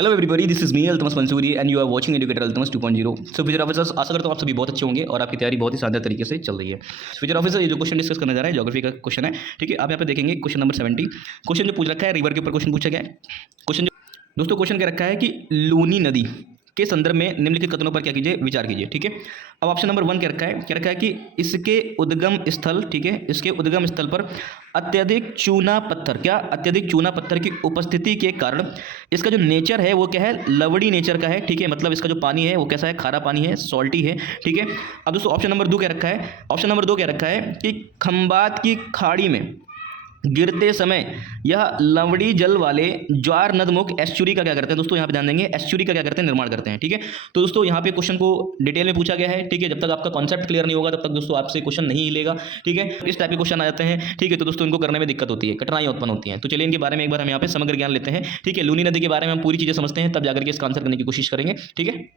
Hello everybody, this is me Altamas Mansuri and you are watching educator Altamas 2.0। So future officers, आशा करता हूँ आप सभी बहुत अच्छे होंगे और आपकी तैयारी बहुत ही शानदार तरीके से चल रही है। फ्यूचर ऑफिसर, ये जो क्वेश्चन डिस्कस करने जा रहे हैं ज्योग्राफी का क्वेश्चन है, ठीक है। आप यहाँ पे देखेंगे क्वेश्चन नंबर 70। क्वेश्चन जो पूछ रखा है, रिवर के ऊपर क्वेश्चन पूछा गया है। क्वेश्चन दोस्तों क्वेश्चन क्या रखा है कि लूनी नदी के संदर्भ में निम्नलिखित कथनों पर क्या कीजिए, विचार कीजिए, ठीक है। अब ऑप्शन नंबर 1 क्या रखा है कि इसके उद्गम स्थल, ठीक है, इसके उद्गम स्थल पर अत्यधिक चूना पत्थर, क्या अत्यधिक चूना पत्थर की उपस्थिति के कारण इसका जो नेचर है वो क्या है, लवड़ी नेचर का है, ठीक है। मतलब इसका जो पानी है वो कैसा है, खारा पानी है, सॉल्टी है, ठीक है। अब दोस्तों ऑप्शन नंबर 2 क्या रखा है, ऑप्शन नंबर 2 क्या रखा है कि खंबात की खाड़ी में गिरते समय यह लवड़ी जल वाले ज्वार नदमुख एस्चुरी का क्या करते हैं, दोस्तों यहाँ पे ध्यान देंगे, एस्चुरी का क्या करते हैं, निर्माण करते हैं, ठीक है। तो दोस्तों यहाँ पे क्वेश्चन को डिटेल में पूछा गया है, ठीक है। जब तक आपका कॉन्सेप्ट क्लियर नहीं होगा तब तक दोस्तों आपसे क्वेश्चन नहीं हिलेगा, ठीक है। इस टाइप के क्वेश्चन आ जाते हैं, ठीक है। तो दोस्तों इनको करने में दिक्कत होती है, कठिनाई उत्पन्न होती है। तो चलिए इनके बारे में एक बार हम यहाँ पे समग्र ज्ञान लेते हैं, ठीक है। लूनी नदी के बारे में हम पूरी चीज़ें समझते हैं, तब जाकर के इसका आंसर करने की कोशिश करेंगे, ठीक है।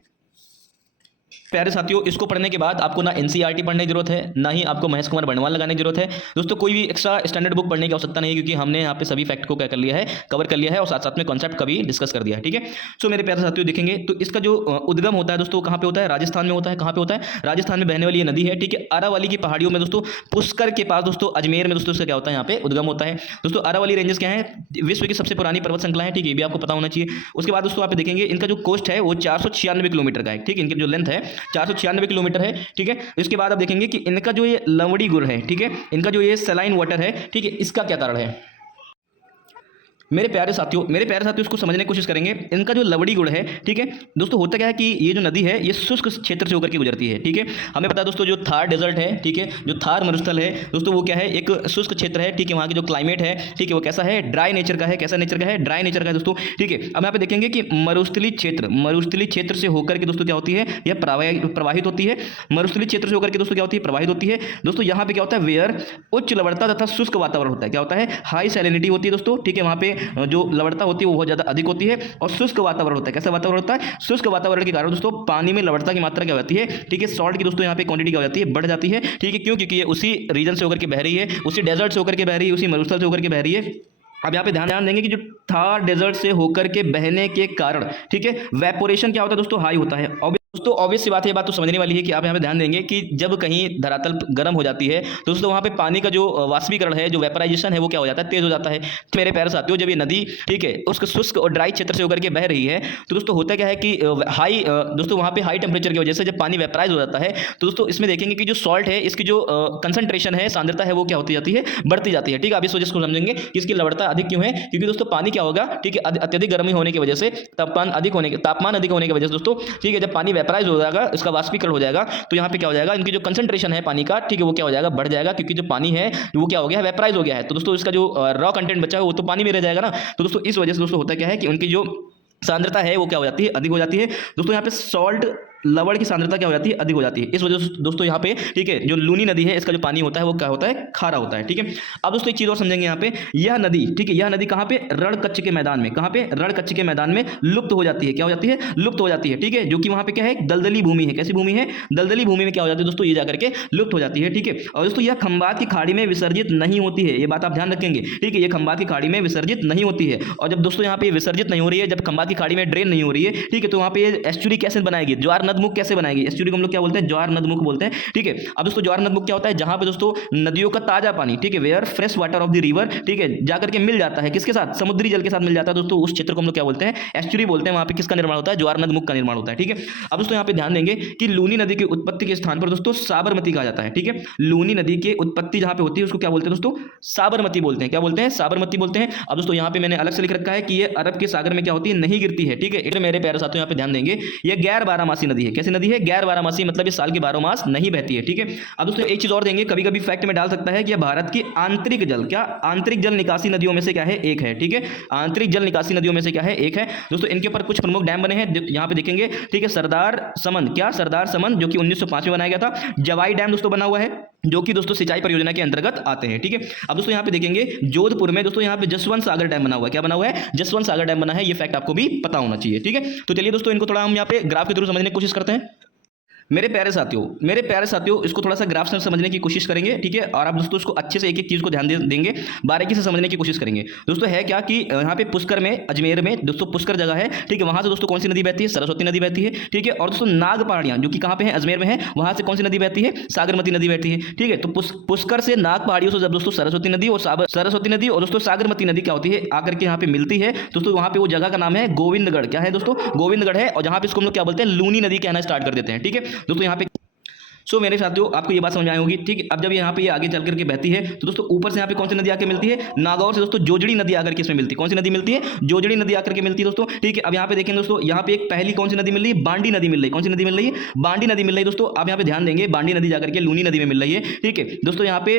प्यारे साथियों, इसको पढ़ने के बाद आपको ना एनसीईआरटी पढ़ने की जरूरत है, ना ही आपको महेश कुमार बर्णवाल लगाने की जरूरत है। दोस्तों कोई भी एक्स्ट्रा स्टैंडर्ड बुक पढ़ने की आवश्यकता नहीं है, क्योंकि हमने यहाँ पे सभी फैक्ट को क्या कर लिया है, कवर कर लिया है और साथ साथ में कॉन्सेप्ट का भी डिस्कस कर दिया है, ठीक है। सो मेरे प्यारे साथियों देखेंगे तो इसका जो उद्गम होता है दोस्तों, कहाँ पे होता है, राजस्थान में होता है। कहाँ पे होता है, राजस्थान में बहने वाली ये नदी है, ठीक है। अरावली की पहाड़ियों में दोस्तों, पुष्कर के पास दोस्तों, अजमेर में दोस्तों इसका क्या होता है, यहाँ पे उद्गम होता है। दोस्तों अरावली रेंजेस क्या है, विश्व की सबसे पुरानी पर्वत श्रृंखला है, ठीक है, ये भी आपको पता होना चाहिए। उसके बाद दोस्तों आप देखेंगे इनका जो कोस्ट है वो 496 किलोमीटर का है, ठीक है। इनकी जो लेंथ है 496 किलोमीटर है, ठीक है। इसके बाद आप देखेंगे कि इनका जो ये लवड़ी गुड़ है, ठीक है, इनका जो ये सलाइन वाटर है, ठीक है, इसका क्या कारण है। मेरे प्यारे साथियों इसको समझने की कोशिश करेंगे। इनका जो लवड़ी गुड़ है, ठीक है दोस्तों, होता क्या है कि ये जो नदी है ये शुष्क क्षेत्र से होकर के गुजरती है, ठीक है। हमें पता है दोस्तों जो थार डेजर्ट है, ठीक है, जो थार मरुस्थल है दोस्तों, वो क्या है, एक शुष्क क्षेत्र है, ठीक है। वहाँ की जो क्लाइमेट है, ठीक है, वो कैसा है, ड्राई नेचर का है। कैसा नेचर का है, ड्राई नेचर का है दोस्तों, ठीक है। अब यहाँ पे देखेंगे कि मरुस्थलीय क्षेत्र से होकर के दोस्तों क्या होती है, यह प्रवाहित होती है। मरुस्थलीय क्षेत्र से होकर के दोस्तों क्या होती है, प्रवाहित होती है। दोस्तों यहाँ पे क्या होता है, वेयर उच्च लवणता तथा शुष्क वातावरण होता है। क्या होता है, हाई सैलिनिटी होती है दोस्तों, ठीक है। वहाँ पे जो लवणता होती है वो बहुत ज़्यादा अधिक होती है और शुष्क वातावरण होता है। कैसा वातावरण होता है, शुष्क वातावरण के कारण दोस्तों पानी में लवणता की मात्रा क्या होती है, ठीक है, सॉल्ट की दोस्तों यहाँ पे क्वांटिटी क्या हो जाती है, बढ़ जाती है, ठीक है। क्यों, क्योंकि ये उसी रीजन से होकर के बह रही है, उसी डेजर्ट से होकर के बह रही है, उसी मरुस्थल से होकर के बह रही है। अब यहाँ पे ध्यान देंगे कि जो थार डेजर्ट से होकर के बहने के कारण, ठीक है, वेपोरेशन क्या होता है दोस्तों, हाई होता है। दोस्तों ऑब्वियस सी बात है, ये बात तो समझने वाली है कि आप यहाँ पे ध्यान देंगे कि जब कहीं धरातल गर्म हो जाती है तो दोस्तों वहाँ पे पानी का जो वाष्पीकरण है, जो वेपराइजेशन है, वो क्या हो जाता है, तेज हो जाता है। तो मेरे प्यारे साथियों, जब ये नदी, ठीक है, उसके शुष्क और ड्राई क्षेत्र से होकर के बह रही है तो दोस्तों होता क्या है कि हाई दोस्तों वहाँ पे हाई टेम्परेचर की वजह से जब पानी वेपराइज हो जाता है तो दोस्तों इसमें देखेंगे कि जो सॉल्ट है, इसकी जो कंसंट्रेशन है, सांद्रता है, वो क्या होती जाती है, बढ़ती जाती है, ठीक है। आप इस वजह से समझेंगे कि इसकी लवणता अधिक क्यों है, क्योंकि दोस्तों पानी क्या होगा, ठीक है, अत्यधिक गर्मी होने की वजह से, तापमान अधिक होने की वजह से दोस्तों, ठीक है, जब पानी वेपराइज हो जाएगा, इसका वाष्पीकरण हो जाएगा, तो यहाँ पे क्या हो जाएगा, इनकी जो कंसंट्रेशन है पानी का, ठीक है, वो क्या हो जाएगा, बढ़ जाएगा, क्योंकि जो पानी है वो क्या हो गया है, वेपराइज हो गया है। तो दोस्तों इसका जो रॉ कंटेंट बचा है वो तो पानी में रह जाएगा ना। तो दोस्तों इस वजह से दोस्तों होता क्या है कि उनकी जो सांद्रता है वो क्या हो जाती है, अधिक हो जाती है। दोस्तों यहाँ पे सॉल्ट लवण की सांद्रता क्या हो जाती है, अधिक हो जाती है। इस वजह से दोस्तों यहाँ पे, ठीक है, जो लूनी नदी है इसका जो पानी होता है वो क्या होता है, खारा होता है, ठीक है। अब दोस्तों एक चीज और समझेंगे यहाँ पे, यह नदी, ठीक है, यह नदी कहाँ पे, रणकच्छ के मैदान में, कहाँ पे, रणकच्छ के मैदान में लुप्त हो जाती है। क्या हो जाती है, लुप्त हो जाती है, ठीक है, जो कि वहाँ पे क्या है, दलदली भूमि है। कैसी भूमि है, दलदली भूमि में क्या हो जाती है दोस्तों, ये जाकर के लुप्त हो जाती है, ठीक है। और दोस्तों यह खंबात की खाड़ी में विसर्जित नहीं होती है, ये बात आप ध्यान रखेंगे, ठीक है। ये खंबात की खाड़ी में विसर्जित नहीं होती है। और जब दोस्तों यहाँ पे विसर्जित नहीं हो रही है, जब खंबात की खाड़ी में ड्रेन नहीं हो रही है, ठीक है, तो वहाँ पे एस्चुरी कैसे बनाएगी, ज्वार नदमुख कैसे बनाएगी। एस्चुरी को हम लोग क्या बोलते हैं, ज्वार नदमुख बोलते हैं, ठीक है। अब दोस्तों ज्वार नदमुख क्या होता है, जहां पे दोस्तों नदियों का ताजा पानी, ठीक है, where fresh water of the river, ठीक है, जाकर के मिल जाता है, किसके साथ, समुद्री जल के साथ मिल जाता है दोस्तों, उस क्षेत्र को हम लोग क्या बोलते हैं, एस्चुरी बोलते हैं। वहां पे किसका निर्माण होता है, ज्वार नदमुख का निर्माण होता है, ठीक है। अब दोस्तों यहाँ पे ध्यान देंगे कि लूनी नदी की उत्पत्ति के स्थान पर दोस्तों साबरमती कहा जाता है, ठीक है। लूनी नदी की उत्पत्ति जहां पे होती है उसको क्या बोलते हैं दोस्तों, साबरमती बोलते हैं। क्या बोलते हैं, साबरमती बोलते हैं। अब दोस्तों यहाँ पे मैंने अलग से लिख रखा है कि ये अरब के सागर में क्या होती है, नहीं गिरती है, ठीक है। इधर मेरे प्यारे साथियों यहाँ पे ध्यान देंगे, ये गैर बारहमासी नदी है। कैसी नदी है, गैर बारहमासी, मतलब साल के 12 मास नहीं बहती है, ठीक है। अब दोस्तों एक चीज और देंगे, कभी कभी फैक्ट में डाल सकता है कि यह भारत की आंतरिक जल, क्या आंतरिक जल निकासी नदियों में से क्या है, एक है, ठीक है। आंतरिक जल निकासी नदियों में से क्या है, एक है दोस्तों। इनके ऊपर कुछ प्रमुख डैम बने हैं, यहाँ पे देखेंगे, ठीक है। सरदार समन, क्या सरदार समन, जो कि 1905 में बनाया गया था। जवाई डैम दोस्तों बना हुआ है, जो कि दोस्तों सिंचाई परियोजना के अंतर्गत आते हैं, ठीक है। अब दोस्तों यहाँ पे देखेंगे जोधपुर में दोस्तों यहाँ पे जसवंत सागर डैम बना हुआ है। क्या बना हुआ है, जसवंत सागर डैम बना है। ये फैक्ट आपको भी पता होना चाहिए, ठीक है। तो चलिए दोस्तों इनको थोड़ा हम यहाँ पे ग्राफ के थ्रू समझने की कोशिश करते हैं। मेरे प्यारे साथियों इसको थोड़ा सा ग्राफ से समझने की कोशिश करेंगे, ठीक है, और आप दोस्तों इसको अच्छे से एक एक चीज़ को ध्यान देंगे, बारीकी से समझने की कोशिश करेंगे। दोस्तों है क्या कि यहाँ पे पुष्कर में, अजमेर में दोस्तों पुष्कर जगह है, ठीक है, वहाँ से दोस्तों कौन सी नदी बहती है? सरस्वती नदी बहती है, ठीक है। और दोस्तों नाग पहाड़ियाँ जो कि कहाँ पे है? अजमेर में है, वहाँ से कौन सी नदी बहती है? सागरमती नदी बहती है, ठीक है। तो पुष्कर से नाग पहाड़ियों से जब दोस्तों सरस्वती नदी और दोस्तों सागरमती नदी क्या होती है? आकर के यहाँ पे मिलती है दोस्तों, वहाँ पे वो जगह का नाम है गोविंदगढ़। क्या है दोस्तों? गोविंदगढ़ है। और जहाँ पे इसको हम लोग क्या बोलते हैं? लूनी नदी कहना स्टार्ट कर देते हैं, ठीक है दोस्तों। यहाँ पे मेरे साथियों आपको ये बात समझ में आई होगी, ठीक है। अब जब यहाँ पे ये आगे चल करके बहती है तो दोस्तों ऊपर से यहाँ पे कौन सी नदी आके मिलती है? नागौर से दोस्तों जोजड़ी नदी आकर के इसमें मिलती है। कौन सी नदी मिलती है? जोजड़ी नदी आकर के मिलती है दोस्तों, ठीक है। अब यहाँ पे देखेंगे दोस्तों, यहाँ पे एक पहली कौन सी नदी मिल रही है? बांडी नदी मिल रही है। कौन सी नदी मिल रही है? बांडी नदी मिल रही है दोस्तों। आप यहाँ पे ध्यान देंगे, बांडी नदी जाकर के लूनी नदी में मिल रही है, ठीक है दोस्तों। यहाँ पे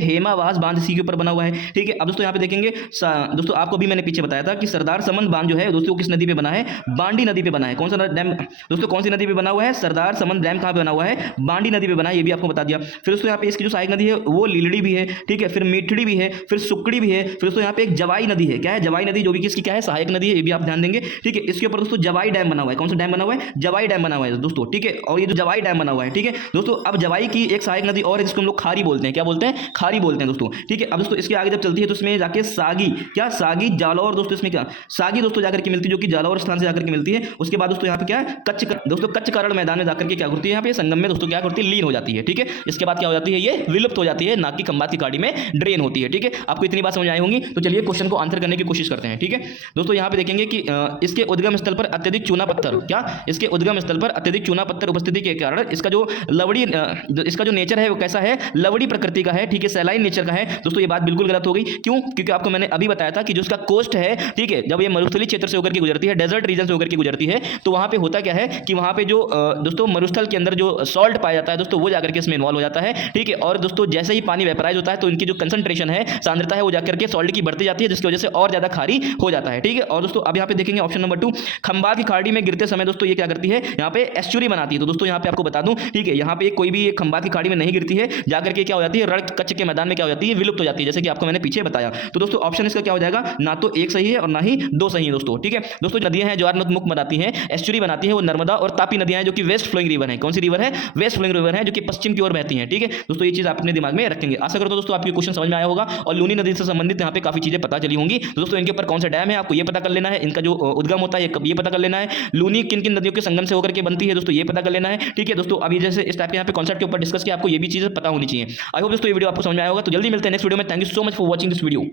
हेमावास बांध इसी के ऊपर बना हुआ है, ठीक है। अब दोस्तों यहाँ पे देखेंगे दोस्तों, आपको भी मैंने पीछे बताया था कि सरदार समन बांध जो है दोस्तों किस नदी पे बना है? बांडी नदी पे बना है। कौन सा डैम दोस्तों? कौन सी नदी पे बना हुआ है? सरदार समन डैम कहाँ पे बना हुआ है? बांडी नदी पे बना है, ये भी आपको बता दिया। फिर दोस्तों यहाँ पे इसकी जो सहायक नदी है वो लीलड़ी भी है, ठीक है, फिर मीठड़ी भी है, फिर सुकड़ी भी है। फिर दोस्तों यहाँ पे एक जवाई नदी है। क्या है? जवाई नदी, जो भी किसकी क्या है? सहायक नदी है, ये भी आप ध्यान देंगे, ठीक है। इसके ऊपर दोस्तों जवाई डैम बना हुआ है। कौन सा डैम बना हुआ है? जवाई डैम बना हुआ है दोस्तों, ठीक है। और ये जो जवाई डैम बना हुआ है, ठीक है दोस्तों। अब जवाई की एक सहायक नदी और है जिसको हम लोग खारी बोलते हैं। क्या बोलते हैं? खारी बोलते हैं दोस्तों, ठीक है। अब दोस्तों इसके आगे जब चलती है तो इसमें जाके सागी, क्या सागी जालौर दोस्तों, इसमें क्या सागी दोस्तों जाकर के मिलती है, जो कि जालौर स्थान से जाकर के मिलती है। उसके बाद दोस्तों यहाँ पे क्या है? दोस्तों कच्छ करण मैदान में जाकर के क्या करती है? यहाँ पे संगम में दोस्तों क्या करती है? लीन हो जाती है, ठीक है। इसके बाद क्या हो जाती है? ये विलुप्त हो जाती है, नाक की खंबात की खाड़ी में ड्रेन होती है, ठीक है। आपको इतनी बात समझ आई होंगी। तो चलिए क्वेश्चन को आंसर करने की कोशिश करते हैं, ठीक है दोस्तों। यहाँ पे देखेंगे कि इसके उद्गम स्थल पर अत्यधिक चूना पत्थर, क्या इसके उद्गम स्थल पर अत्यधिक चूना पत्थर उपस्थिति के कारण इसका जो नेचर है वो कैसा है? लवड़ी प्रकृति का है, ठीक है, सैलाइन नेचर का है दोस्तों। ये बात बिल्कुल गलत हो गई। क्यों? क्योंकि आपको मैंने अभी बताया था कि जो इसका कोस्ट है, ठीक है, जब ये मरुस्थलीय क्षेत्र से होकर के गुजरती है, डेजर्ट रीजन से होकर के गुजरती है, तो वहां पे होता क्या है कि वहां पे जो दोस्तों मरुस्थल के अंदर जो सॉल्ट पाया जाता है दोस्तों, वो जाकर के इसमें इन्वॉल्व हो जाता है, ठीक है। और दोस्तों जैसे ही पानी वेपराइज होता है तो इनकी जो कंसंट्रेशन है, सांद्रता है, वो जाकर के सॉल्ट की बढ़ती जाती है, जिसकी वजह से और ज्यादा खारी हो जाता है, ठीक है। और दोस्तों अब यहाँ पे देखेंगे ऑप्शन नंबर 2, खंबात की खाड़ी में गिरते समय दोस्तों ये क्या करती है? यहाँ पे एस्चुरी बनाती है। तो दोस्तों यहाँ पे आपको बता दूं, ठीक है, यहाँ पे कोई भी खंबात की खाड़ी में नहीं गिरती है, जाकर के क्या हो जाती है? रण कच्छ के मैदान में क्या हो जाती है? विलुप्त हो जाती है, जैसे कि आपको मैंने पीछे बताया। तो दोस्तों ऑप्शन इसका क्या हो जाएगा? ना तो एक सही है और ना ही दो सही है दोस्तों, ठीक है दोस्तों। नदियां हैं ज्वारनदमुख बनाती हैं, एस्चुरी बनाती है, वो नर्मदा और तापी नदियां हैं जो कि वेस्ट फ्लोइंग रिवर है। कौन सी रिवर है? वेस्ट फ्लोइंग रिवर है, जो कि पश्चिम की ओर बहती है, ठीक है दोस्तों। ये चीज आप अपने दिमाग में रखेंगे। आशा करता हूं दोस्तों आपको क्वेश्चन समझ में आया होगा और लूनी नदी से संबंधित यहाँ पे काफी चीजें पता चली होंगी। तो दोस्तों इनके ऊपर कौन सा डैम है आपको ये पता कर लेना है, इनका जो उद्गम होता है ये पता कर लेना है, लूनी किन किन नदियों के संगम से होकर के बनती है दोस्तों, ये पता कर लेना है, ठीक है दोस्तों। अभी जैसे इस टाइप के यहाँ पे कॉन्सेप्ट के ऊपर डिस्कस किया, आपको ये भी चीजें पता होनी चाहिए। आई होप दोस्तों ये वीडियो आपको समझ में आया होगा। तो जल्दी मिलते हैं नेक्स्ट वीडियो में। Thank you so much for watching this video.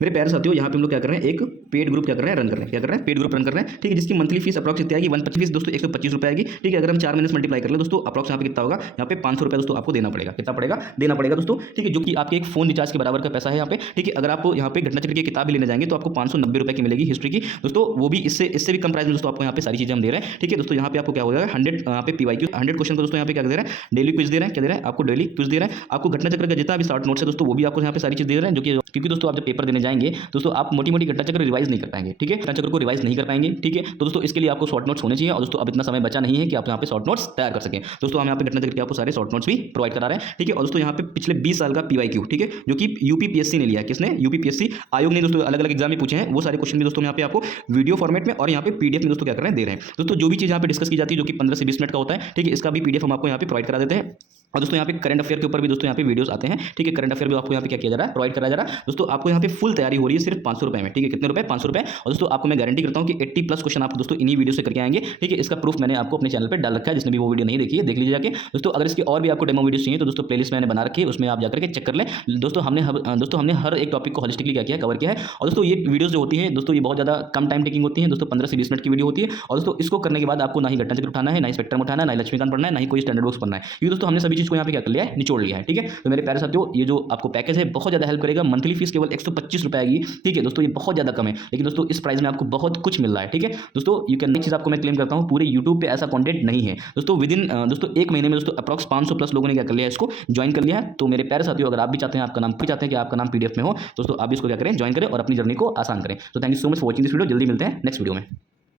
मेरे प्यारे साथियों यहाँ पे हम लोग क्या कर रहे हैं? एक पेड ग्रुप क्या कर रहे हैं? रन कर रहे हैं। क्या कर रहे हैं? पेड ग्रुप रन कर रहे हैं, ठीक है, जिसकी मंथली फीस अप्रॉक्स कितनी आएगी? 125 दोस्तों, 125 रुपये आएगी, ठीक है। अगर हम 4 महीने से मल्टीप्लाई कर ले दोस्तों, अप्रॉक्स यहाँ पे कितना होगा? यहाँ पे 500 रुपये दोस्तों आपको देना पड़ेगा। कितना पड़ेगा? देना पड़ेगा दोस्तों, ठीक है, जो कि आपके एक फोन रिचार्ज के बराबर का पैसा है यहाँ पे, ठीक है। अगर आप यहाँ पे घटना चक्र की किताब भी लेने जाएंगे तो आपको 590 रुपये की मिलेगी हिस्ट्री की दोस्तों, वो भी इससे भी कम प्राइस में दोस्तों आपको यहाँ पे सारी चीजें हम दे रहे हैं, ठीक है दोस्तों। यहाँ पे आपको क्या हो जाएगा? 100 यहाँ पे PYQ 100 क्वेश्चन का दोस्तों यहाँ पे क्या दे रहे हैं? डेली क्विज दे रहे हैं। क्या दे रहे हैं? आपको डेली क्विज दे रहे हैं। आपको घटना चक्र का जितना भी शॉर्ट नोट्स है दोस्तों, वो भी आपको यहाँ पे सारी चीज दे रहे हैं, जो कि क्योंकि दोस्तों आप जब पेपर देने जाएंगे दोस्तों, आप मोटी मोटी घटना चक्र रिवाइज नहीं कर पाएंगे, ठीक है, घटना चक्र को रिवाइज नहीं कर पाएंगे, ठीक है। तो दोस्तों इसके लिए आपको शॉर्ट नोट्स होने चाहिए। और दोस्तों अब इतना समय बचा नहीं है कि आप यहाँ पे शॉर्ट नोट्स तैयार कर सकें दोस्तों। हम यहाँ पे घटना चक्र के आपको सारे शॉर्ट नोट्स भी प्रोवाइड करा रहे हैं, ठीक है। और दोस्तों यहाँ पे पिछले 20 साल का PYQ, ठीक है, जो कि UPPSC ने लिया है। किसने? UPPSC आयोग ने दोस्तों अलग अलग एग्जाम में पूछे हैं, वो सारे क्वेश्चन भी दोस्तों यहाँ पे आपको वीडियो फॉर्मेट में और यहाँ पे PDF में दोस्तों क्या कर रहे हैं? दे रहे हैं दोस्तों। जो भी चीज यहाँ पे डिस्कस की जाती है, जो कि 15 से 20 मिनट का होता है, ठीक है, इसका भी PDF हम आपको यहाँ पे प्रोवाइड करा देते हैं। और दोस्तों यहाँ पे करंट अफेयर के ऊपर भी दोस्तों यहाँ पे वीडियोस आते हैं, ठीक है। करंट अफेयर भी आपको यहाँ पे क्या किया जा रहा है? प्रोवाइड कराया जा रहा है दोस्तों। आपको यहाँ पे फुल तैयारी हो रही है सिर्फ 500 रुपये में, ठीक है। कितने रुपए? 500 रुपये। और दोस्तों आपको मैं गारंटी करता हूँ कि 80+ क्वेश्चन आप दोस्तों इन्हीं वीडियो से करके आएंगे, ठीक है। इसका प्रूफ मैंने आपको अपने चैनल पर डाल रखा है, जिसने भी वो वीडियो नहीं देखी है देख लीजिए जाके दोस्तों। अगर इसकी और भी आपको डेमो वीडियो चाहिए तो दोस्तों प्लेलिस्ट मैंने बना रखी है, उसमें आप जाकर के चेक कर लें दोस्तों। हमने हर एक टॉपिक को होलिस्टिकली क्या किया है? कवर किया है। और दोस्तों ये वीडियोस जो होती है दोस्तों, ये बहुत ज़्यादा कम टाइम टेकिंग होती है दोस्तों, 15 से 20 मिनट की वीडियो होती है। और दोस्तों इसको करने के बाद आपको ना ही घटना चक्र उठाना है, ना ही स्पेक्ट्रम उठाना है, ना ही लक्ष्मीकांत पढ़ना है, ना ही कोई स्टैंडर्ड बुक्स पढ़ना है, क्योंकि दोस्तों हमने सभी चीज़ को यहाँ पे क्या कर लिया है? निचोड़ लिया है, ठीक है। तो मेरे प्यारे साथियों ये जो आपको पैकेज है बहुत ज़्यादा हेल्प करेगा। मंथली फीस केवल 125 रुपये आएगी, ठीक है दोस्तों। ये बहुत ज़्यादा कम है, लेकिन दोस्तों इस प्राइस में आपको बहुत कुछ मिल रहा है, ठीक है दोस्तों। यू कैन चीज़ आपको मैं क्लेम करता हूँ, पूरे यूट्यूब पे ऐसा कंटेंट नहीं है दोस्तों। विदिन दोस्तों 1 महीने में दोस्तों अप्रॉक्स 500+ लोगों ने क्या कर लिया है? इसको ज्वाइन कर लिया है। तो मेरे प्यारे साथियों अगर आप भी चाहते हैं, आपका नाम भी चाहते हैं कि आपका नाम PDF में हो दोस्तों, आप इसको क्या करें? ज्वाइन करें और अपनी जर्नी को आसान करें। तो thank you so much for watching this video. जल्दी मिलते हैं नेक्स्ट वीडियो में।